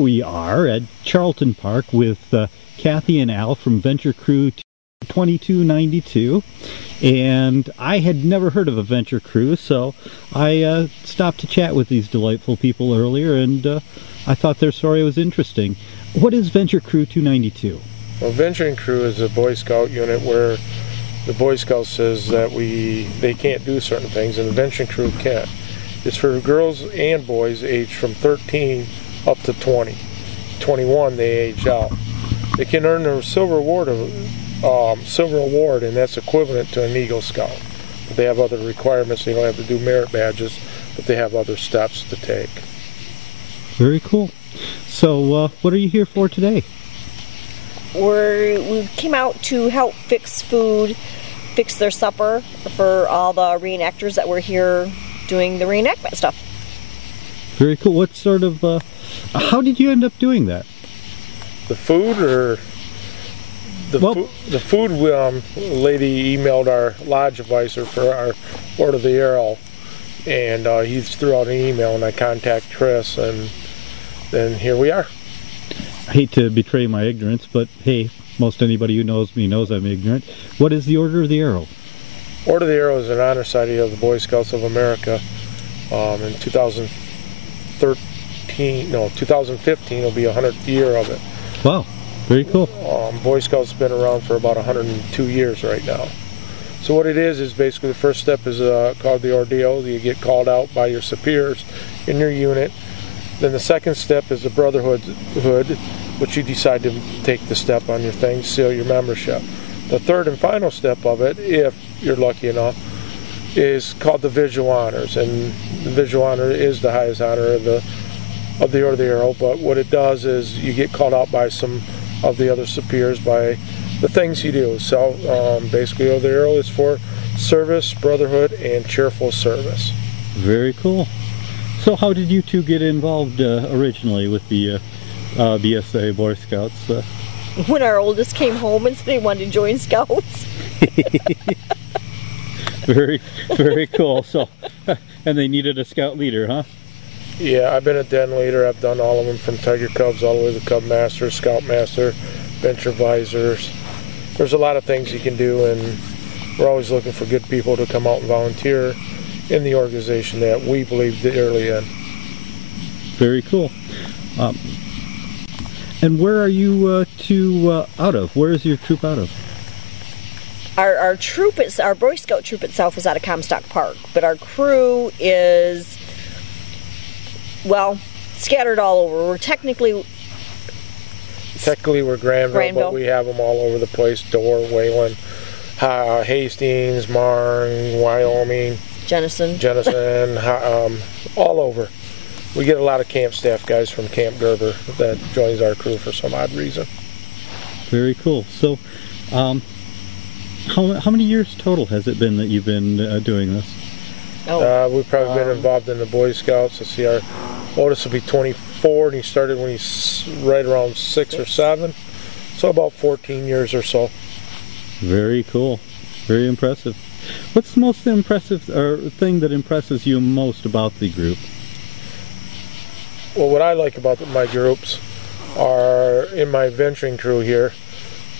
Here we are at Charlton Park with Kathy and Al from Venture Crew 2292, and I had never heard of a Venture Crew, so I stopped to chat with these delightful people earlier, and I thought their story was interesting. What is Venture Crew 292? Well, Venturing Crew is a Boy Scout unit where the Boy Scout says that they can't do certain things, and the Venturing Crew can. It's for girls and boys aged from 13 up to 20. 21 they age out. They can earn a silver award, and that's equivalent to an Eagle Scout. But they have other requirements. They don't have to do merit badges, but they have other steps to take. Very cool. So what are you here for today? We came out to help fix food, fix their supper for all the reenactors that were here doing the reenactment stuff. Very cool. What sort of, how did you end up doing that? The food, or the food lady emailed our lodge advisor for our Order of the Arrow, and he threw out an email, and I contacted Chris, and then here we are. I hate to betray my ignorance, but hey, most anybody who knows me knows I'm ignorant. What is the Order of the Arrow? Order of the Arrow is an honor society of the Boy Scouts of America. In 2015 will be 100th year of it. Wow, very cool. Boy Scouts have been around for about 102 years right now. So what it is basically the first step is called the ordeal. You get called out by your superiors in your unit. Then the second step is the brotherhood, which you decide to take the step on your thing, seal your membership. The third and final step of it, if you're lucky enough, is called the Visual Honors, and the Visual Honor is the highest honor of the Order of the Arrow. But what it does is you get called out by some of the other superiors by the things you do. So basically, Order of the Arrow is for service, brotherhood, and cheerful service. Very cool. So how did you two get involved originally with the BSA Boy Scouts? When our oldest came home and said he wanted to join Scouts. Very, very cool. So, and they needed a scout leader, huh? Yeah, I've been a den leader. I've done all of them from Tiger Cubs all the way to Cub Master, Scout Master, Venture Visors. There's a lot of things you can do, and we're always looking for good people to come out and volunteer in the organization that we believe dearly in. Very cool. And where are you out of? Where is your troop out of? Our troop our Boy Scout troop itself is out of Comstock Park, but our crew is, well, scattered all over. We're technically we're Granville, but we have them all over the place. Dorr, Wayland, Hastings, Marne, Wyoming, Jenison, all over. We get a lot of camp staff guys from Camp Gerber that joins our crew for some odd reason. Very cool. So, how many years total has it been that you've been doing this? We've probably been involved in the Boy Scouts. Let's see, our oldest will be 24, and he started when he's right around 6 or 7. So about 14 years or so. Very cool. Very impressive. What's the most impressive thing that impresses you most about the group? Well, what I like about my groups are, in my venturing crew here,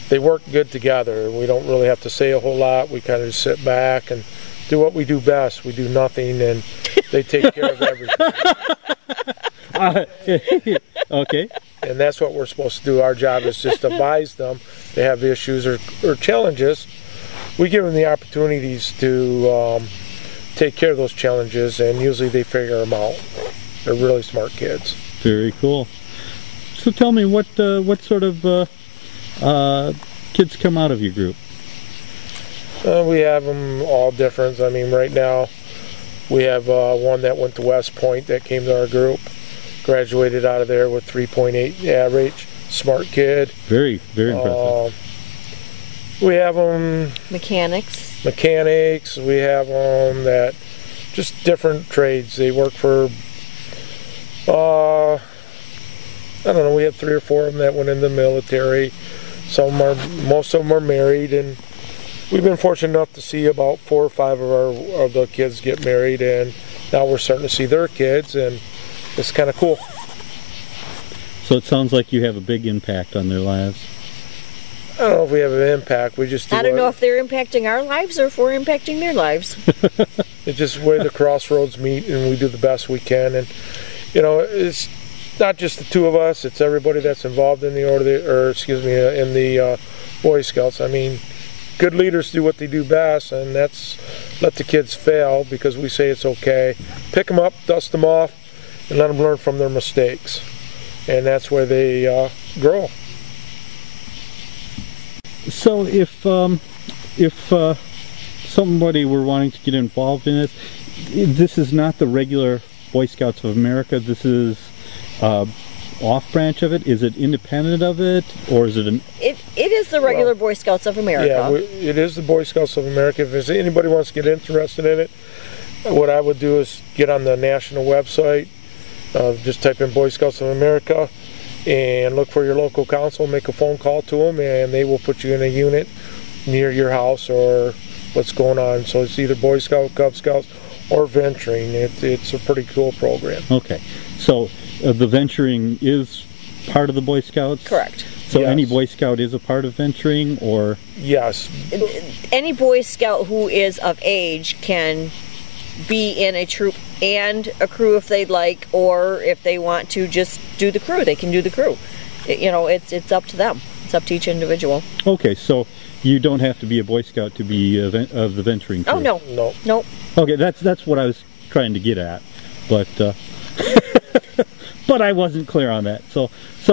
they work good together. We don't really have to say a whole lot. We kind of just sit back and do what we do best. We do nothing, and they take care of everything. Okay. And that's what we're supposed to do. Our job is just to advise them. They have issues or challenges. We give them the opportunities to take care of those challenges, and usually they figure them out. They're really smart kids. Very cool. So tell me, what sort of kids come out of your group? We have them all different. I mean, right now we have one that went to West Point that came to our group, graduated out of there with 3.8 average, smart kid. Very, very impressive. We have them mechanics. We have them that just different trades. They work for I don't know, we had 3 or 4 of them that went in the military. Most of them are married, and we've been fortunate enough to see about 4 or 5 of the kids get married, and now we're starting to see their kids, and it's kind of cool. So it sounds like you have a big impact on their lives. I don't know if we have an impact. We just do I don't know if they're impacting our lives or if we're impacting their lives. It's just where the crossroads meet, and we do the best we can. And you know, it's not just the two of us; it's everybody that's involved in the in the Boy Scouts. I mean, good leaders do what they do best, and that's let the kids fail because we say it's okay. Pick them up, dust them off, and let them learn from their mistakes, and that's where they grow. So if somebody were wanting to get involved in this is not the regular Boy Scouts of America. This is off branch of it. Is it independent of it, or is it an? It is the regular Boy Scouts of America. Yeah, it is the Boy Scouts of America. If anybody wants to get interested in it, what I would do is get on the national website, just type in Boy Scouts of America, and look for your local council, make a phone call to them, and they will put you in a unit near your house or what's going on. So it's either Boy Scout, Cub Scouts, or venturing. It's a pretty cool program. Okay, so the venturing is part of the Boy Scouts? Correct. So Yes. any Boy Scout is a part of venturing, or? Yes. Any Boy Scout who is of age can be in a troop and a crew if they'd like, or if they want to just do the crew, they can do the crew. It's up to them. It's up to each individual. Okay, so you don't have to be a Boy Scout to be of the venturing crew? Oh, no. No. Okay, that's what I was trying to get at, but but I wasn't clear on that. So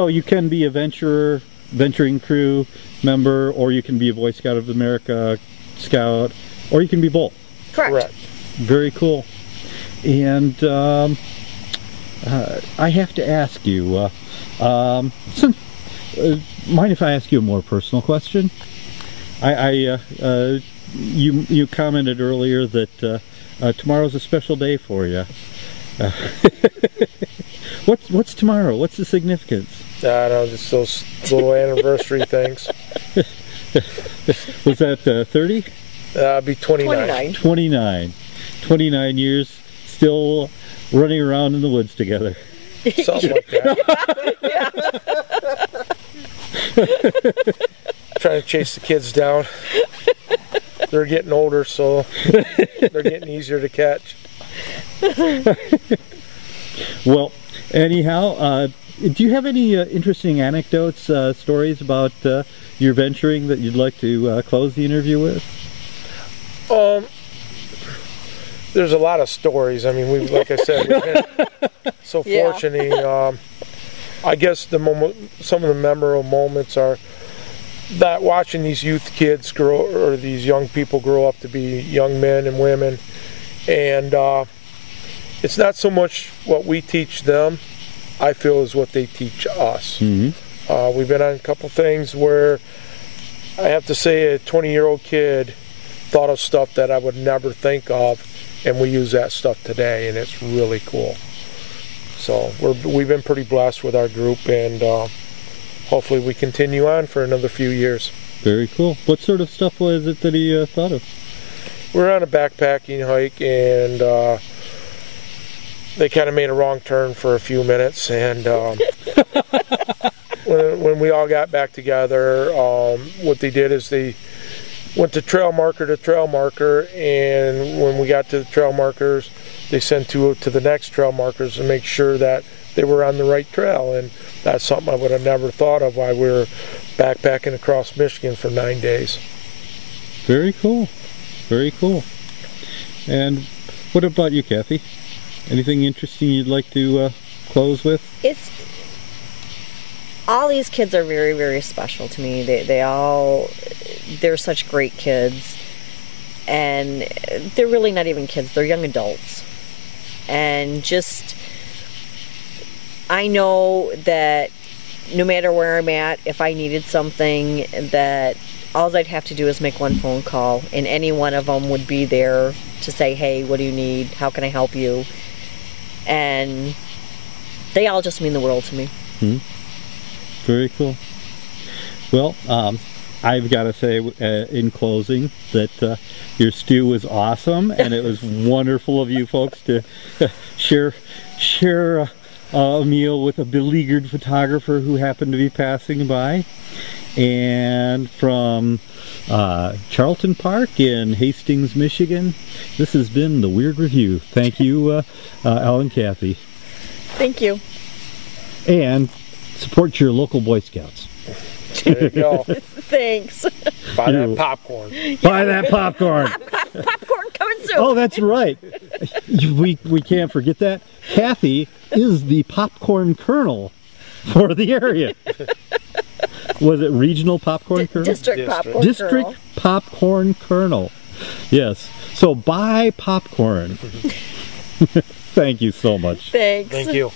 you can be a venturing crew member, or you can be a Boy Scout of America Scout, or you can be both. Correct. Very cool. And I have to ask you, mind if I ask you a more personal question? You commented earlier that tomorrow's a special day for you. What's tomorrow? What's the significance? I don't know, just those little anniversary things. Was that 30? I'll be 29. 29 years still running around in the woods together. Something like that. Trying to chase the kids down. They're getting older, so they're getting easier to catch. Well, anyhow, do you have any interesting anecdotes, stories about your venturing that you'd like to close the interview with? There's a lot of stories. I mean, like I said, we've been so fortunate. I guess some of the memorable moments are that watching these youth kids grow, or these young people grow up to be young men and women, and it's not so much what we teach them, I feel, is what they teach us. Mm-hmm. We've been on a couple things where I have to say a 20-year-old kid thought of stuff that I would never think of, and we use that stuff today, and it's really cool. So we've been pretty blessed with our group, and hopefully we continue on for another few years. Very cool. What sort of stuff was it that he thought of? We're on a backpacking hike, and they kind of made a wrong turn for a few minutes, and when we all got back together, what they did is they went to trail marker to trail marker, and when we got to the trail markers, they sent to the next trail markers to make sure that they were on the right trail. And that's something I would have never thought of while we were backpacking across Michigan for 9 days. Very cool. Very cool. And what about you, Kathy? Anything interesting you'd like to close with? All these kids are very, very special to me. They're such great kids, and they're really not even kids, they're young adults. And just, I know that no matter where I'm at, if I needed something, that all I'd have to do is make one phone call, and any one of them would be there to say, hey, what do you need? How can I help you? And they all just mean the world to me. Hmm. Very cool. Well, I've got to say in closing that your stew was awesome, and it was wonderful of you folks to share a meal with a beleaguered photographer who happened to be passing by. And from Charlton Park in Hastings, Michigan, this has been The Weird Review. Thank you, Al and Kathy. Thank you. And support your local Boy Scouts. There you go. Thanks. Buy that popcorn. Buy that popcorn. Popcorn coming soon. Oh, that's right. We can't forget that. Kathy is the popcorn colonel for the area. Was it regional popcorn colonel? District popcorn District colonel. popcorn colonel. Yes. So buy popcorn. Thank you so much. Thanks. Thank you.